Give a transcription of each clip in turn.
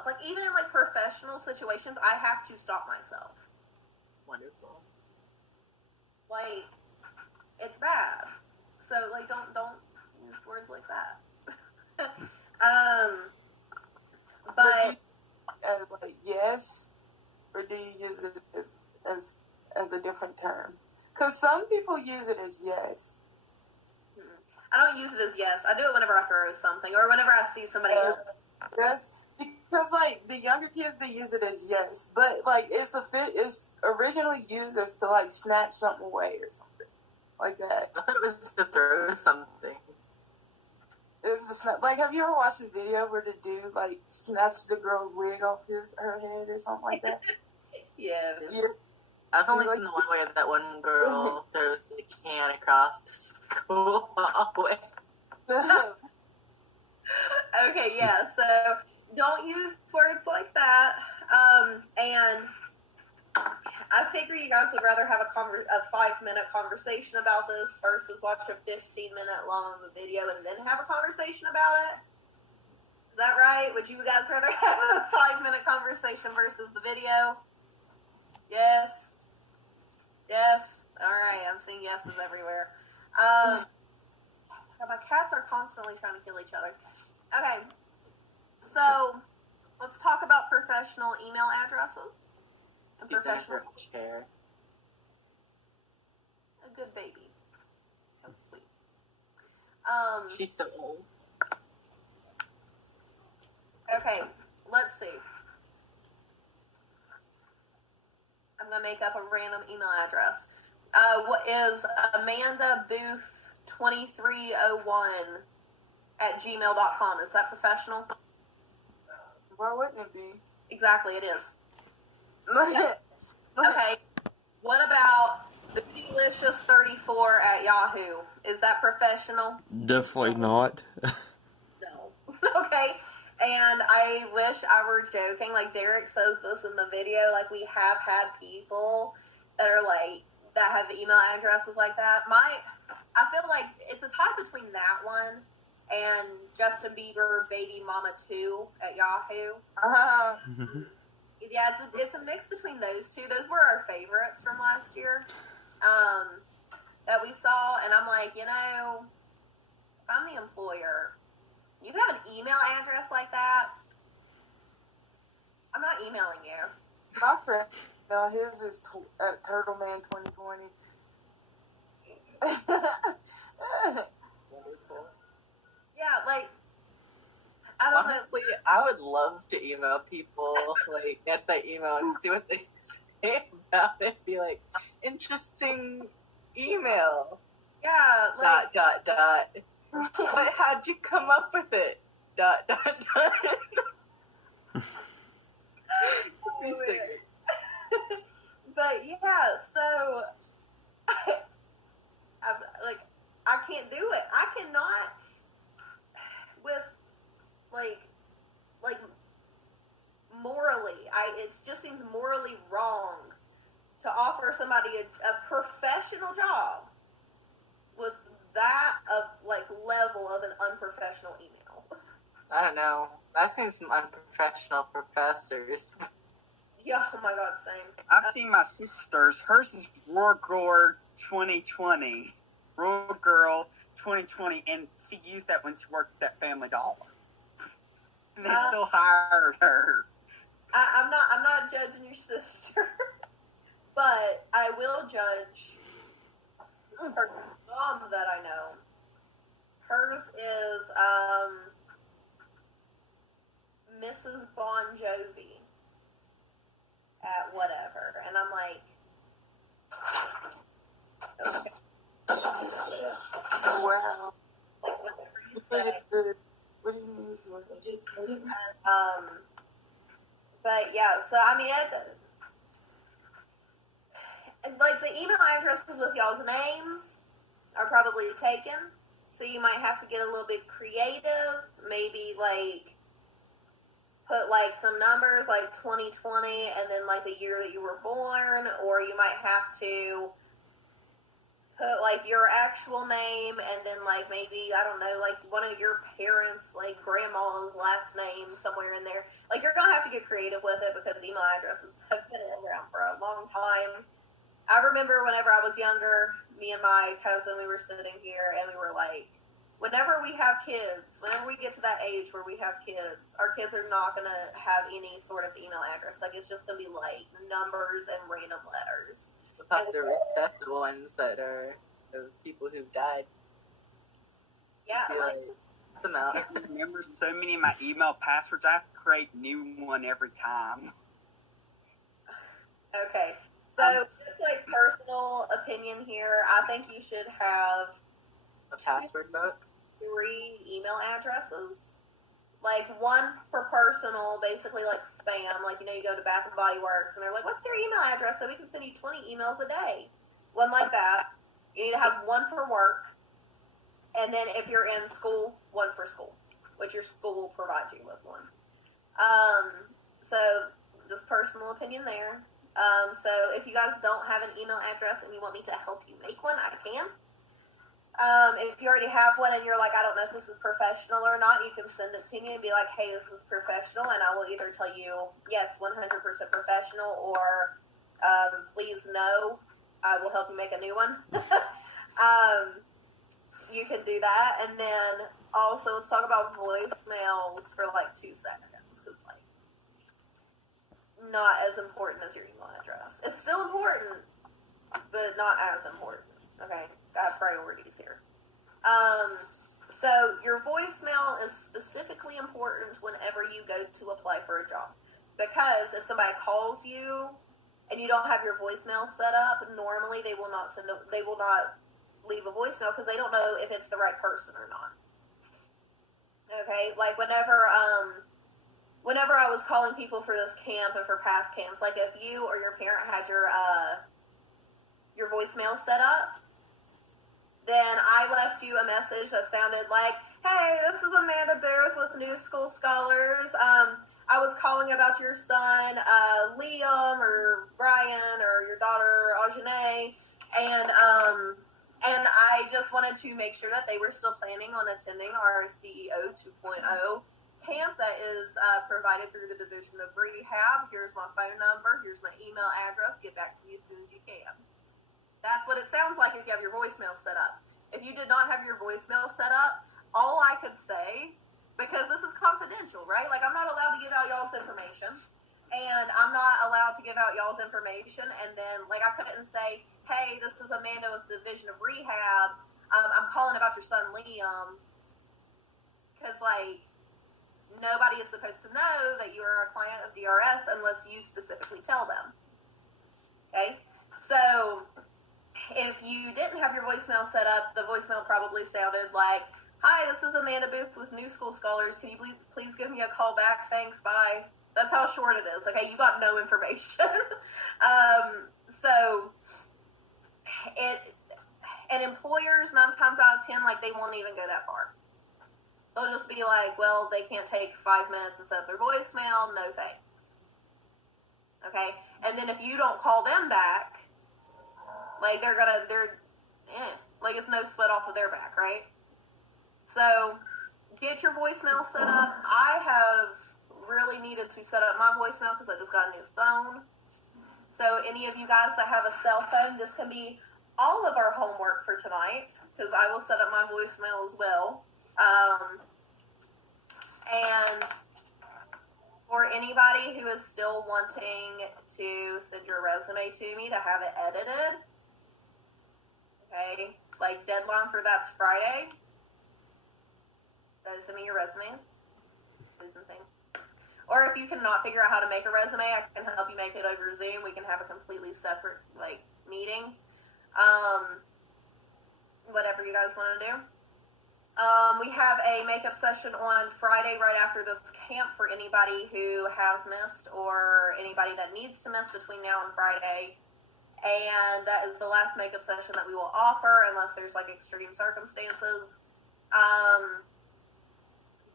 myself. Like, even in, like, professional situations, I have to stop myself. Wonderful. Like, it's bad. So, like, don't use words like that. But as like yes, or do you use it as a different term? Because some people use it as yes. I don't use it as yes. I do it whenever I throw something or whenever I see somebody else. That's because like the younger kids, they use it as yes, but like it's originally used as to like snatch something away or something like that. I thought it was to throw something. Like, have you ever watched a video where the dude like snatched the girl's wig off her head or something like that? Yeah. I've only seen the one way that one girl throws the can across the school hallway. Okay, yeah, so don't use words like that. And I figure you guys would rather have a 5-minute conversation about this versus watch a 15-minute long video and then have a conversation about it. Is that right? Would you guys rather have a 5-minute conversation versus the video? Yes. Yes. All right. I'm seeing yeses everywhere. My cats are constantly trying to kill each other. Okay. So let's talk about professional email addresses. And She's in professional. her chair. A good baby. That's sweet. She's so old. Okay. Let's see. I'm gonna make up a random email address. What is Amanda Booth 2301 at gmail.com? Is that professional? Why wouldn't it be? Exactly, it is. Yeah. Okay. What about Delicious34 at Yahoo? Is that professional? Definitely not. No. Okay. And I wish I were joking. Like, Derek says this in the video. Like, we have had people that are like, that have email addresses like that. I feel like it's a tie between that one and Justin Bieber Baby Mama 2 at Yahoo. Yeah, it's a mix between those two. Those were our favorites from last year that we saw. And I'm like, if I'm the employer, you have an email address like that, I'm not emailing you. My friend, his is at Turtleman 2020. Yeah, like, I don't Honestly, I would love to email people, like, get the email and see what they say about it. Be like, interesting email. Yeah, like... ... But how'd you come up with it? ... But yeah, so... I can't do it. I cannot... With, morally, it just seems morally wrong to offer somebody a professional job with that level of an unprofessional email. I don't know. I've seen some unprofessional professors. Yeah, oh my god, same. I've seen my sister's. Hers is Roar 2020. Roar Girl 2020, and she used that when she worked at Family Dollar. And they still hired her. I'm not judging your sister, but I will judge her mom that I know. Hers is Mrs. Bon Jovi at whatever, and I'm like, okay. Wow. Whatever you say. What do you mean? But yeah, so I mean, the email addresses with y'all's names are probably taken, so you might have to get a little bit creative. Maybe put some numbers like 2020 and then the year that you were born, or you might have to put like your actual name and then like maybe, I don't know, like one of your parents, like grandma's last name somewhere in there. Like you're gonna have to get creative with it because email addresses have been around for a long time. I remember whenever I was younger, me and my cousin, we were sitting here and we were like, whenever we have kids, whenever we get to that age where we have kids, our kids are not going to have any sort of email address. Like, it's just going to be, like, numbers and random letters. We'll have to reset the ones that are of people who've died. Yeah. Like, them out. I remember so many of my email passwords. I have to create new one every time. Okay. So, just, like, personal opinion here, I think you should have A password book? 3 email addresses. Like, one for personal, basically like spam. Like, you know, you go to Bath and Body Works and they're like, what's your email address so we can send you 20 emails a day? One like that. You need to have one for work. And then if you're in school, one for school, which your school will provide you with one. So, just personal opinion there. So, if you guys don't have an email address and you want me to help you make one, I can. If you already have one and you're like, I don't know if this is professional or not, you can send it to me and be like, hey, this is professional, and I will either tell you, yes, 100% professional, or please no, I will help you make a new one. You can do that, and then also let's talk about voicemails for like 2 seconds, because like, not as important as your email address. It's still important, but not as important. Okay, got priorities here. So your voicemail is specifically important whenever you go to apply for a job, because if somebody calls you and you don't have your voicemail set up, normally they will not leave a voicemail because they don't know if it's the right person or not. Okay, like whenever I was calling people for this camp and for past camps, like if you or your parent had your voicemail set up, then I left you a message that sounded like, hey, this is Amanda Booth with New School Scholars. I was calling about your son, Liam, or Brian, or your daughter, Ajane, and I just wanted to make sure that they were still planning on attending our CEO 2.0 camp that is provided through the Division of Rehab. Here's my phone number. Here's my email address. Get back to me as soon as you can. That's what it sounds like if you have your voicemail set up. If you did not have your voicemail set up, all I could say, because this is confidential, right? Like, I'm not allowed to give out y'all's information, and I'm not allowed to give out y'all's information, and then, like, I couldn't say, hey, this is Amanda with the Division of Rehab, I'm calling about your son, Liam, because, like, nobody is supposed to know that you are a client of DRS unless you specifically tell them, okay? So, if you didn't have your voicemail set up, the voicemail probably sounded like, hi, this is Amanda Booth with New School Scholars. Can you please give me a call back? Thanks, bye. That's how short it is, okay? You got no information. And employers, 9 times out of 10, like, they won't even go that far. They'll just be like, well, they can't take 5 minutes to set up their voicemail. No thanks. Okay? And then if you don't call them back, like, like, it's no sweat off of their back, right? So, get your voicemail set up. I have really needed to set up my voicemail because I just got a new phone. So, any of you guys that have a cell phone, this can be all of our homework for tonight, because I will set up my voicemail as well. And for anybody who is still wanting to send your resume to me to have it edited, okay, like, deadline for that's Friday. So send me your resumes. Or if you cannot figure out how to make a resume, I can help you make it over Zoom. We can have a completely separate, like, meeting. Whatever you guys want to do. We have a makeup session on Friday right after this camp for anybody who has missed or anybody that needs to miss between now and Friday. And that is the last makeup session that we will offer unless there's, like, extreme circumstances.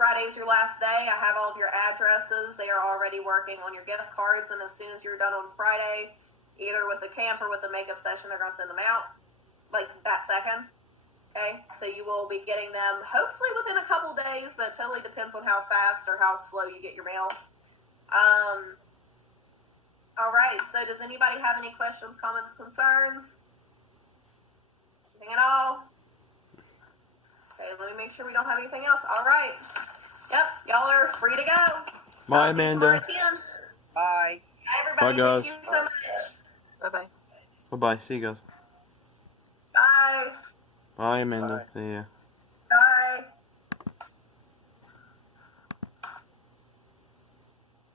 Friday is your last day. I have all of your addresses. They are already working on your gift cards, and as soon as you're done on Friday, either with the camp or with the makeup session, they're going to send them out. like that second. Okay, so you will be getting them hopefully within a couple days, but it totally depends on how fast or how slow you get your mail. All right, so does anybody have any questions, comments, concerns? Anything at all? Okay, let me make sure we don't have anything else. All right. Yep, y'all are free to go. Bye, I'll see you Amanda. tomorrow at 10. Bye. Bye, everybody. Bye, guys. Thank you so much. Bye-bye. Bye-bye. See you guys. Bye. Bye, Amanda. Bye. See ya.